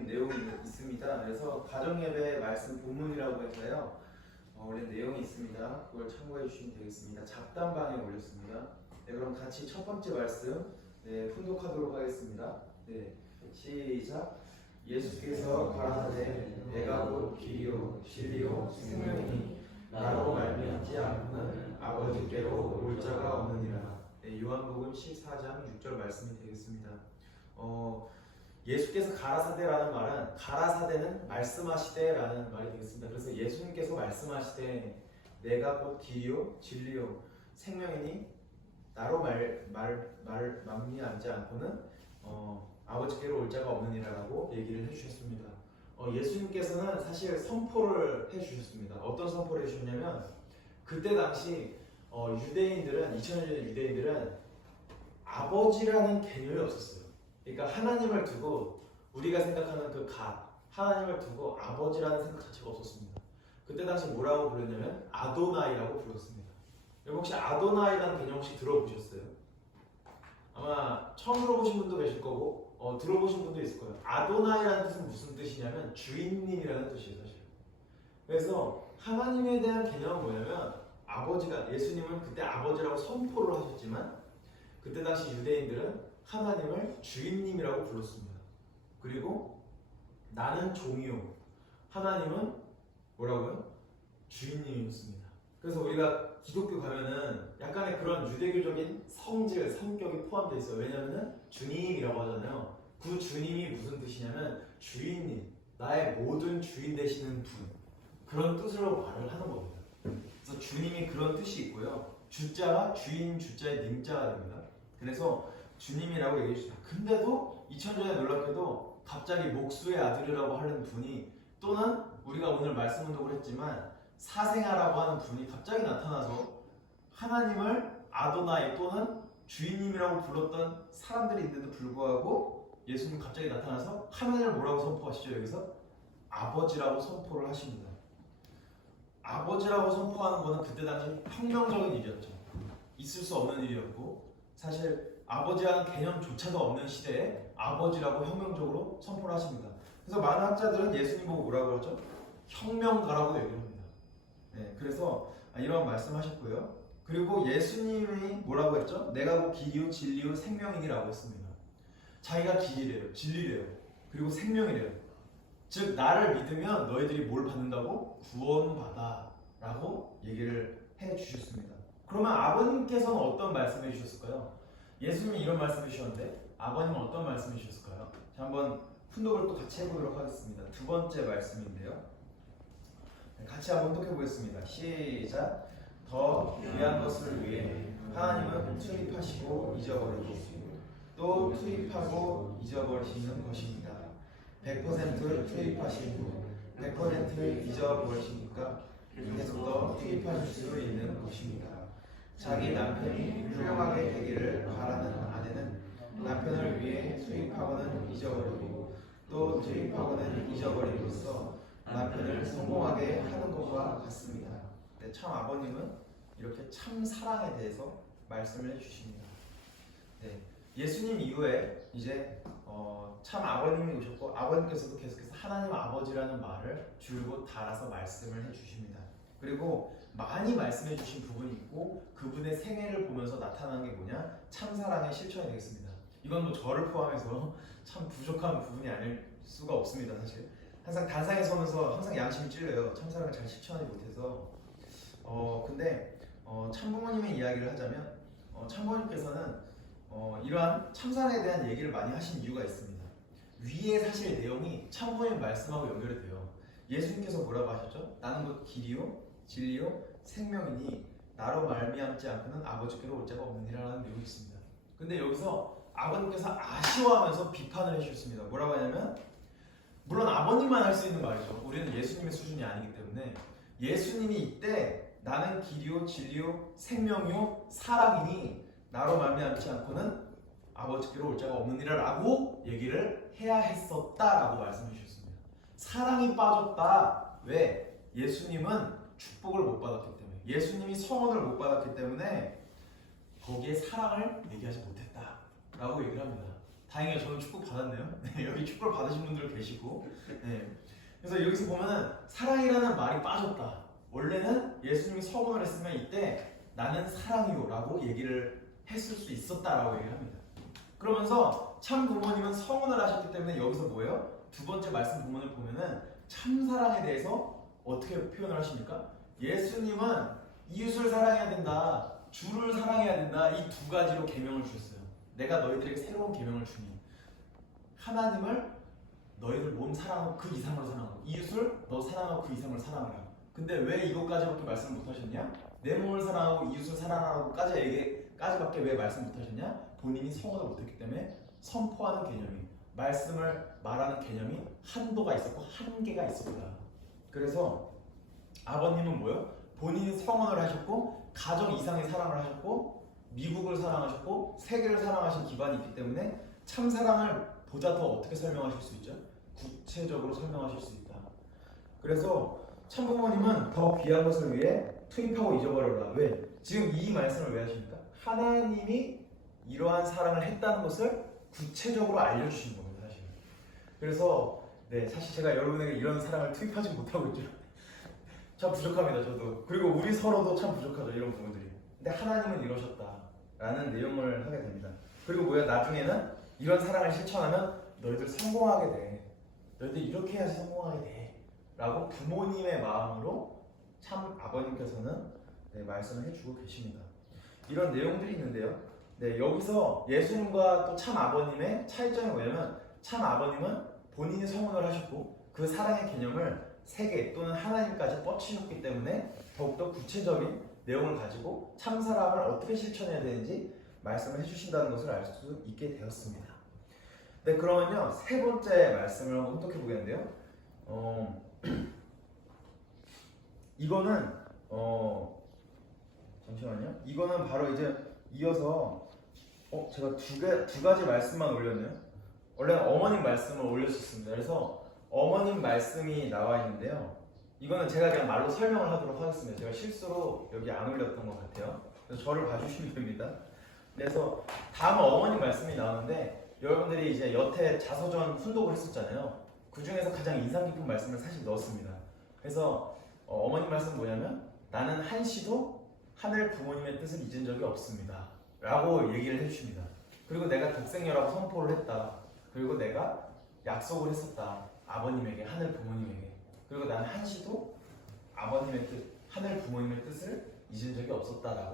핵심적인 내용이 있습니다. 그래서 가정예배 말씀 본문이라고 해서요. 원래 내용이 있습니다. 그걸 참고해 주시면 되겠습니다. 잡담방에 올렸습니다. 네, 그럼 같이 첫 번째 말씀 훈독하도록 하겠습니다. 네, 시작. 예수께서 가라사대 내가 곧 길이요 진리요 생명이니 나로 말미암지 않고는 아버지께로 올 자가 없느니라. 네, 요한복음 14장 6절 말씀이 되겠습니다. 예수께서 가라사대라는 말은 가라사대는 말씀하시되라는 말이 되겠습니다. 그래서 예수님께서 말씀하시되 내가 곧 길이요 진리요 생명이니 나로 말미암지 않고는 아버지께로 올 자가 없느니라라고 얘기를 해주셨습니다. 예수님께서는 사실 선포를 해주셨습니다. 어떤 선포를 해주셨냐면 그때 당시 유대인들은 2000년 전의 유대인들은 아버지라는 개념이 없었어요. 그러니까 하나님을 두고 우리가 생각하는 그 하나님을 두고 아버지라는 생각 자체가 없었습니다. 그때 당시 뭐라고 불렀냐면 아도나이라고 불렀습니다. 여러분 혹시 아도나이라는 개념 혹시 들어보셨어요? 아마 처음 들어보신 분도 계실 거고 들어보신 분도 있을 거예요. 아도나이라는 뜻은 무슨 뜻이냐면 주인님이라는 뜻이에요, 사실. 그래서 하나님에 대한 개념은 뭐냐면 아버지가 예수님은 그때 아버지라고 선포를 하셨지만 그때 당시 유대인들은 하나님을 주인님이라고 불렀습니다. 그리고 나는 종이요 하나님은 뭐라고요? 주인님이었습니다. 그래서 우리가 기독교 가면은 약간의 그런 유대교적인 성질, 성격이 포함되어 있어요. 왜냐면은 주님이라고 하잖아요. 그 주님이 무슨 뜻이냐면 주인님, 나의 모든 주인 되시는 분, 그런 뜻으로 말을 하는 겁니다. 그래서 주님이 그런 뜻이 있고요. 주자가 주인 주자의 님자가 됩니다. 그래서 주님이라고 얘기해 주세요. 근데도 2000년에 놀랍게도 갑자기 목수의 아들이라고 하는 분이 또는 우리가 오늘 말씀 운동을 했지만 사생아라고 하는 분이 갑자기 나타나서 하나님을 아도나이 또는 주인님이라고 불렀던 사람들이 있는데도 불구하고 예수님 갑자기 나타나서 하나님을 뭐라고 선포하시죠? 여기서 아버지라고 선포를 하십니다. 아버지라고 선포하는 것은 그때 당시 혁명적인 일이었죠. 있을 수 없는 일이었고 사실 아버지라는 개념조차도 없는 시대에 아버지라고 혁명적으로 선포를 하십니다. 그래서 많은 학자들은 예수님 보고 뭐라고 하죠? 혁명가라고 얘기를 합니다. 네, 그래서 이런 말씀하셨고요. 그리고 예수님이 뭐라고 했죠? 내가 곧 길이요 진리요 생명이니라고 했습니다. 자기가 길이래요, 진리래요, 그리고 생명이래요. 즉 나를 믿으면 너희들이 뭘 받는다고? 구원받아 라고 얘기를 해주셨습니다. 그러면 아버님께서는 어떤 말씀해 주셨을까요? 예수님이 이런 말씀해 주셨는데 아버님은 어떤 말씀해 주셨을까요? 자, 한번 훈독을 또 같이 해보도록 하겠습니다. 두 번째 말씀인데요. 같이 한번 독해 보겠습니다. 시작. 더 귀한 것을 위해 하나님은 투입하시고 잊어버리고 또 투입하고 잊어버리시는 것입니다. 100% 투입하신 후 100% 잊어버리시니까 계속 더 투입하실 수 있는 것입니다. 자기 남편이 훌륭하게 되기를 바라는 아내는 남편을 위해 투입하고는 잊어버리고 또 투입하고는 잊어버림으로써 남편을 성공하게 하는 것과 같습니다. 네, 참 아버님은 이렇게 참 사랑에 대해서 말씀을 해주십니다. 네, 예수님 이후에 이제 참 아버님이 오셨고 아버님께서도 계속해서 하나님 아버지라는 말을 줄곧 달아서 말씀을 해주십니다. 그리고 많이 말씀해 주신 부분이 있고 그분의 생애를 보면서 나타나는 게 뭐냐? 참사랑의 실천이 되겠습니다. 이건 뭐 저를 포함해서 참 부족한 부분이 아닐 수가 없습니다. 사실 항상 단상에 서면서 항상 양심이 찔려요. 참사랑을 잘 실천하지 못해서. 근데 참부모님의 이야기를 하자면 참부모님께서는 이러한 참사랑에 대한 얘기를 많이 하신 이유가 있습니다. 위에 사실 내용이 참부모님 말씀하고 연결이 돼요. 예수님께서 뭐라고 하셨죠? 나는 곧 길이요 진리요 생명이니 나로 말미암지 않고는 아버지께로 올 자가 없느니라는 내용이 있습니다. 근데 여기서 아버님께서 아쉬워하면서 비판을 해주셨습니다. 뭐라고 하냐면 물론 아버님만 할 수 있는 말이죠. 우리는 예수님의 수준이 아니기 때문에 예수님이 이때 나는 길이요 진리요 생명이요 사랑이니 나로 말미암지 않고는 아버지께로 올 자가 없느니라 라고 얘기를 해야 했었다라고 말씀해 주셨습니다. 사랑이 빠졌다. 왜? 예수님은 축복을 못 받았기 때문에 예수님이 성원을 못 받았기 때문에 거기에 사랑을 얘기하지 못했다 라고 얘기를 합니다. 다행히 저는 축복 받았네요. 네, 여기 축복을 받으신 분들 계시고. 네. 그래서 여기서 보면은 사랑이라는 말이 빠졌다. 원래는 예수님이 서문을 했으면 이때 나는 사랑이요라고 얘기를 했을 수 있었다라고 얘기를 합니다. 그러면서 참 부모님은 서문을 하셨기 때문에 여기서 뭐예요? 두 번째 말씀 부문을 보면은 참 사랑에 대해서 어떻게 표현을 하십니까? 예수님은 이웃을 사랑해야 된다, 주를 사랑해야 된다, 이 두 가지로 계명을 주셨어요. 내가 너희들에게 새로운 계명을 주니 하나님을 너희들 몸 사랑하고 그 이상으로 사랑하고 이웃을 너 사랑하고 그 이상으로 사랑하라. 근데 왜 이것까지밖에 말씀 못 하셨냐? 내 몸을 사랑하고 이웃을 사랑하고까지밖에 왜 말씀 못 하셨냐? 본인이 성원을 못했기 때문에 선포하는 개념이, 말씀을 말하는 개념이 한도가 있었고 한계가 있었다. 그래서 아버님은 뭐예요? 본인이 성원을 하셨고 가정 이상의 사랑을 하셨고 미국을 사랑하셨고 세계를 사랑하신 기반이 있기 때문에 참 사랑을 보다 더 어떻게 설명하실 수 있죠? 구체적으로 설명하실 수 있다. 그래서 참부모님은 더 귀한 것을 위해 투입하고 잊어버려라. 왜? 지금 이 말씀을 왜 하십니까? 하나님이 이러한 사랑을 했다는 것을 구체적으로 알려주신 겁니다. 사실. 그래서 네, 사실 제가 여러분에게 이런 사랑을 투입하지 못하고 있죠. 참 부족합니다. 저도. 그리고 우리 서로도 참 부족하죠. 이런 부분들이. 근데 하나님은 이러셨다라는 내용을 하게 됩니다. 그리고 뭐야? 나중에는 이런 사랑을 실천하면 너희들 성공하게 돼. 너희들 이렇게 해야지 성공하게 돼. 라고 부모님의 마음으로 참 아버님께서는 네, 말씀을 해주고 계십니다. 이런 내용들이 있는데요. 네, 여기서 예수님과 또 참 아버님의 차이점이 뭐냐면 참 아버님은 본인이 성원을 하셨고 그 사랑의 개념을 세계 또는 하나님까지 뻗치셨기 때문에 더욱더 구체적인 내용을 가지고 참 사랑을 어떻게 실천해야 되는지 말씀을 해주신다는 것을 알 수 있게 되었습니다. 네, 그러면요 세 번째 말씀을 한번 혼독해 보겠는데요. 이거는 잠시만요. 이거는 바로 이제 이어서 제가 두 가지 말씀만 올렸네요. 원래는 어머님 말씀을 올렸었습니다. 그래서 어머님 말씀이 나와 있는데요. 이거는 제가 그냥 말로 설명을 하도록 하겠습니다. 제가 실수로 여기 안 올렸던 것 같아요. 그래서 저를 봐주시면 됩니다. 그래서 다음 어머님 말씀이 나오는데 여러분들이 이제 여태 자서전 훈독을 했었잖아요. 그 중에서 가장 인상 깊은 말씀을 사실 넣었습니다. 그래서 어머님 말씀은 뭐냐면 나는 한시도 하늘 부모님의 뜻을 잊은 적이 없습니다. 라고 얘기를 해주십니다. 그리고 내가 독생녀라고 선포를 했다. 그리고 내가 약속을 했었다. 아버님에게, 하늘 부모님에게. 그리고 나는 한시도 아버님의 뜻, 하늘 부모님의 뜻을 잊은 적이 없었다라고